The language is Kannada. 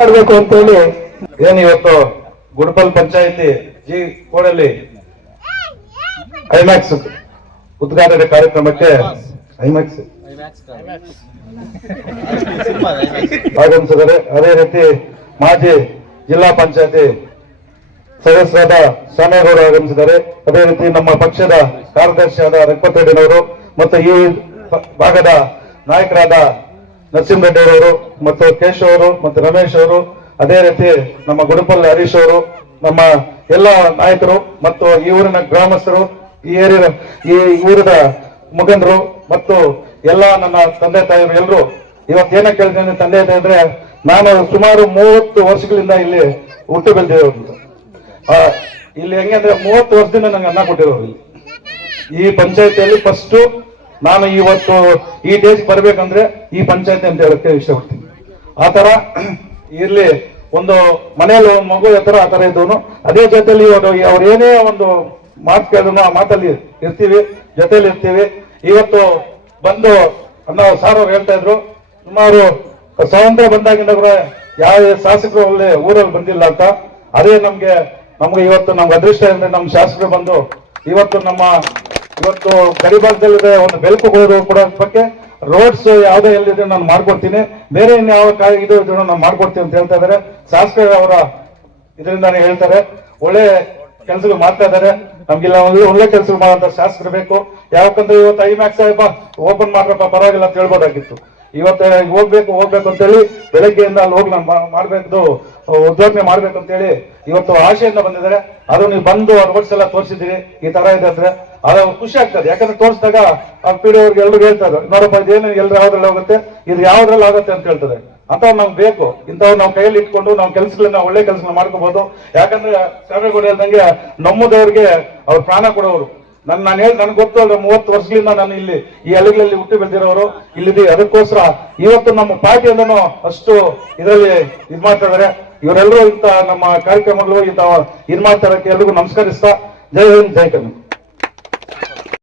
ಮಾಡ್ಬೇಕು ಅಂತೇಳಿ ಏನ್ ಇವತ್ತು ಗುಡ್ಪಲ್ ಪಂಚಾಯತಿ ಜಿ ಕೋಡಲ್ಲಿ? ಐಮ್ಯಾಕ್ಸ್ ಉದ್ಘಾಟನೆ ಕಾರ್ಯಕ್ರಮಕ್ಕೆ ಐಮ್ಯಾಕ್ಸ್. ಆಗಮಿಸಿದರೆ ಅದೇ ರೀತಿ ಮಾಜಿ ಜಿಲ್ಲಾ ಪಂಚಾಯತಿ ಸದಸ್ಯರಾದ ಸ್ವಾಮೇಗೌಡ ಆಗಮಿಸಿದ್ದಾರೆ. ಅದೇ ರೀತಿ ನಮ್ಮ ಪಕ್ಷದ ಕಾರ್ಯದರ್ಶಿಯಾದ ರೆಡ್ಪತ್ತೇಡಿನವರು ಮತ್ತು ಈ ಭಾಗದ ನಾಯಕರಾದ ನರಸಿಂಹರೆಡ್ಡಿಯವರು ಮತ್ತು ಕೇಶವ್ ಅವರು ಮತ್ತು ರಮೇಶ್ ಅವರು ಅದೇ ರೀತಿ ನಮ್ಮ ಗುಡುಪಲ್ಲಿ ಹರೀಶ್ ಅವರು ನಮ್ಮ ಎಲ್ಲ ನಾಯಕರು ಮತ್ತು ಈ ಊರಿನ ಗ್ರಾಮಸ್ಥರು ಈ ಏರಿಯ ಈ ಊರಿನ ಮುಖಂಡರು ಮತ್ತು ಎಲ್ಲ ನನ್ನ ತಂದೆ ತಾಯಿಯರು ಎಲ್ಲರೂ ಇವತ್ತೇನ ಕೇಳ್ತೇನೆ ತಂದೆ ತಾಯಿ ಅಂದ್ರೆ ನಾನು ಸುಮಾರು ಮೂವತ್ತು ವರ್ಷಗಳಿಂದ ಇಲ್ಲಿ ಹುಟ್ಟು ಬೆಳೆದಿರೋದು ಆ, ಇಲ್ಲಿ ಹೆಂಗೆ ಅಂದ್ರೆ ಮೂವತ್ತು ವರ್ಷದಿಂದ ನಂಗೆ ಅನ್ನ ಕೊಟ್ಟಿರೋರು ಇಲ್ಲಿ. ಈ ಪಂಚಾಯತಿಯಲ್ಲಿ ಫಸ್ಟ್ ನಾನು ಇವತ್ತು ಈ ದೇಶ ಬರ್ಬೇಕಂದ್ರೆ ಈ ಪಂಚಾಯತಿ ಅಂತ ಹೇಳಕ್ಕೆ ಇಷ್ಟಪಡ್ತೀನಿ. ಆತರ ಇಲ್ಲಿ ಒಂದು ಮನೆಯಲ್ಲಿ ಒಂದು ಮಗು ಎತ್ತರ ಆತರ ತರ ಇದ್ದವನು, ಅದೇ ಜೊತೆಲಿ ಇವಾಗ ಅವ್ರು ಒಂದು ಮಾತು ಕೇಳಿದ್ರು ಆ ಮಾತಲ್ಲಿ ಇರ್ತೀವಿ, ಜೊತೆಲಿ ಇರ್ತೀವಿ. ಇವತ್ತು ಬಂದು ಅನ್ನೋ ಸಾರ್ ಅವ್ರು ಹೇಳ್ತಾ ಇದ್ರು, ಸುಮಾರು ಸ್ವಾತಂತ್ರ್ಯ ಬಂದಾಗಿಂದ ಕೂಡ ಯಾವ ಶಾಸಕರು ಅಲ್ಲಿ ಊರಲ್ಲಿ ಬಂದಿಲ್ಲ ಅಂತ. ಅದೇ ನಮ್ಗೆ ನಮ್ಗೆ ಇವತ್ತು ನಮ್ಗೆ ಅದೃಷ್ಟ ಅಂದ್ರೆ ನಮ್ಮ ಶಾಸಕರು ಬಂದು, ಇವತ್ತು ನಮ್ಮ ಇವತ್ತು ಗಡಿಭಾಗದಲ್ಲಿದೆ ಒಂದು ಬೆಳಕು ಕೊಡೋದು ಕೂಡ ಬಗ್ಗೆ ರೋಡ್ಸ್ ಯಾವುದೇ ಎಲ್ಲಿದೆ ನಾನು ಮಾಡ್ಕೊಡ್ತೀನಿ. ಬೇರೆ ಇನ್ಯಾವ ಇದು ನಾನು ಮಾಡ್ಕೊಡ್ತೀನಿ ಅಂತ ಹೇಳ್ತಾ ಇದಾರೆ. ಶಾಸ್ತ್ರ ಅವರ ಇದರಿಂದಾನೇ ಹೇಳ್ತಾರೆ. ಒಳ್ಳೆ ಕೆಲಸಗಳು ಮಾಡ್ತಾ ಇದಾರೆ. ನಮ್ಗೆಲ್ಲ ಒಳ್ಳೆ ಕೆಲಸ ಮಾಡುವಂತ ಶಾಸಕರು ಬೇಕು. ಯಾಕಂದ್ರೆ ಇವತ್ತು ಐ ಮ್ಯಾಕ್ಸ್ ಸಾಹೇಬ ಓಪನ್ ಮಾಡ್ರಪ್ಪ, ಪರವಾಗಿಲ್ಲ ಅಂತ ಹೇಳ್ಬೋದಾಗಿತ್ತು. ಇವತ್ತು ಹೋಗ್ಬೇಕು ಹೋಗ್ಬೇಕು ಅಂತೇಳಿ ಬೆಳಗ್ಗೆಯಿಂದ ಅಲ್ಲಿ ಹೋಗಿ ನಾನು ಮಾಡ್ಬೇಕು ಉದ್ಘಾಟನೆ ಮಾಡ್ಬೇಕು ಅಂತೇಳಿ ಇವತ್ತು ಆಶೆಯಿಂದ ಬಂದಿದ್ದಾರೆ. ಅದು ನೀವು ಬಂದು ರೋಡ್ಸ್ ಎಲ್ಲ ತೋರಿಸಿದ್ದೀರಿ. ಈ ತರ ಇದೆ ಅಂದ್ರೆ ಅದು ಅವ್ರು ಖುಷಿ ಆಗ್ತದೆ. ಯಾಕಂದ್ರೆ ತೋರಿಸಿದಾಗ ಆ ಪೀಡಿ ಅವ್ರಿಗೆ ಎಲ್ರು ಹೇಳ್ತಾರೆ ನೋಡಪ್ಪ ಇದೇನು ಎಲ್ರು ಯಾವ್ದ್ರಲ್ಲಿ ಹೋಗುತ್ತೆ? ಇದು ಯಾವ್ದ್ರಲ್ಲಿ ಆಗುತ್ತೆ? ಅಂತ ಹೇಳ್ತಾರೆ ಅಂತ ನಮ್ಗೆ ಬೇಕು. ಇಂಥವ್ ನಾವು ಕೈಯಲ್ಲಿ ಇಟ್ಕೊಂಡು ನಾವು ಕೆಲಸಗಳನ್ನ ಒಳ್ಳೆ ಕೆಲಸಗಳನ್ನ ಮಾಡ್ಕೋಬಹುದು ಯಾಕಂದ್ರೆ ಸಾಮೇಗೌಡ ಹೇಳ್ದಂಗೆ ನಮ್ಮದವ್ರಿಗೆ ಅವ್ರ ಪ್ರಾಣ ಕೊಡೋರು. ನನ್, ನಾನು ಹೇಳಿ, ನನ್ಗೆ ಗೊತ್ತು, ಅಂದ್ರೆ ಮೂವತ್ತು ವರ್ಷದಿಂದ ನಾನು ಇಲ್ಲಿ ಈ ಹಳ್ಳಿಗಳಲ್ಲಿ ಹುಟ್ಟಿ ಬೆಳೆದಿರೋರು. ಇಲ್ಲಿದೆ, ಅದಕ್ಕೋಸ್ಕರ ಇವತ್ತು ನಮ್ಮ ಪಾರ್ಟಿಯಿಂದನೂ ಅಷ್ಟು ಇದರಲ್ಲಿ ಇದ್ ಮಾಡ್ತಾ ಇದಾರೆ. ಇವರೆಲ್ಲರೂ ಇಂತ ನಮ್ಮ ಕಾರ್ಯಕ್ರಮಗಳು ಇಂತ ಇದ್ ಮಾಡ್ತಾ ಇರೋಕೆ ಎಲ್ರಿಗೂ ನಮಸ್ಕರಿಸ್ತಾ. ಜೈ ಹಿಂದ್, ಜೈ ಕರ್ನಾಟಕ.